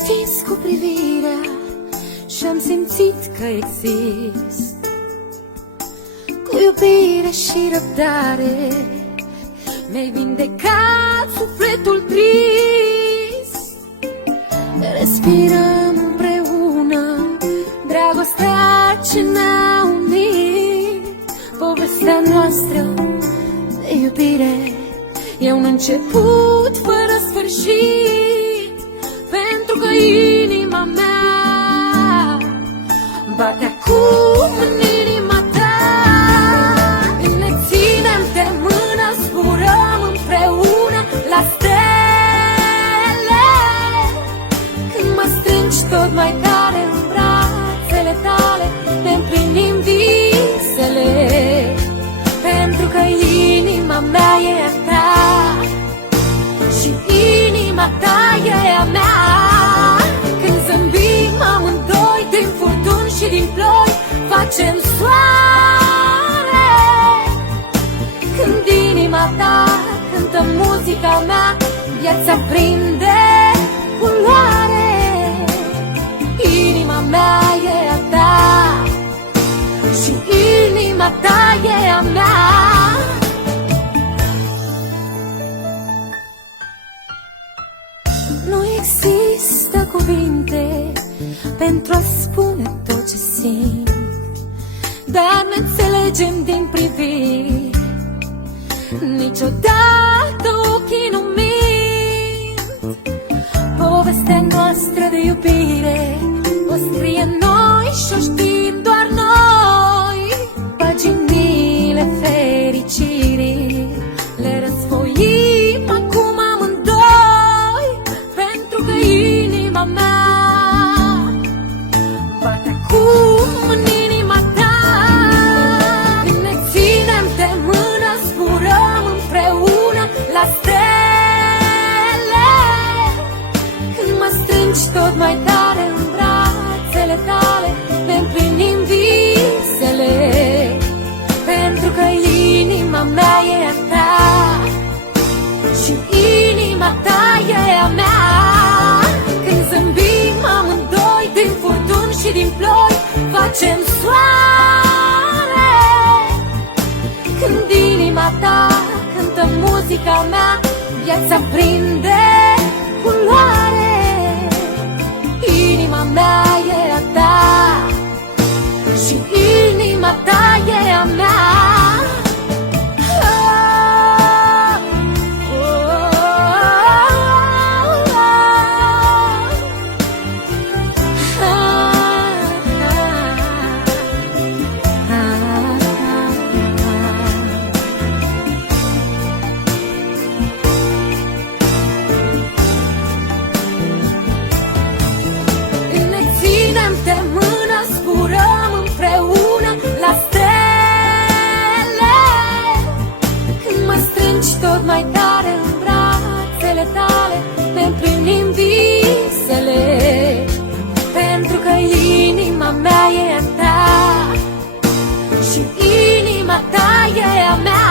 atins cu privirea și-am simțit că exist. Cu iubire și răbdare mi-ai vindecat sufletul trist. Respirăm împreună dragostea ce ne-a unit. Povestea noastră de iubire e un început fără sfârșit, pentru că inima mea bate acum în inima ta. Când ne ținem de mână, zburăm împreună la stele. Când mă strângi tot mai tare în brațele tale, ne împlinim visele, pentru că inima mea e a ta și inima ta e a mea. Când zâmbim amândoi, din furtuni și din ploi facem soare. Când inima ta cântă muzica mea, viața prinde culoare. Inima mea e a ta și inima ta e a mea. Nu există cuvinte pentru a spune tot ce simt, dar ne înțelegem din priviri, niciodată ochii nu mint. Povestea noastră de iubire o scriem noi și-o știm doar noi. Paginile fericirii le răsfoim acum amândoi, pentru că inima mea bate acum în inima ta. Când ne ținem de mână, zburăm împreună la stele. Când mă strângi tot mai tare în brațele tale, ne împlinim visele, pentru că inima mea e a ta și inima ta e a mea. Când zâmbim amândoi, din furtuni și din ploi facem soare. Când inima ta cântă muzica mea, viața prinde culoare. Inima mea e a ta și inima ta e a mea. De mână, zburăm împreună la stele. Când mă strângi tot mai tare în brațele tale, ne împlinim visele, pentru că inima mea e a ta și inima ta e a mea.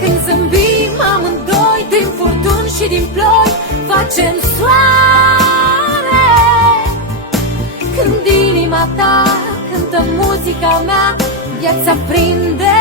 Când zâmbim amândoi, din furtuni și din ploi facem soare. Când inima ta cântă muzica mea, viața prinde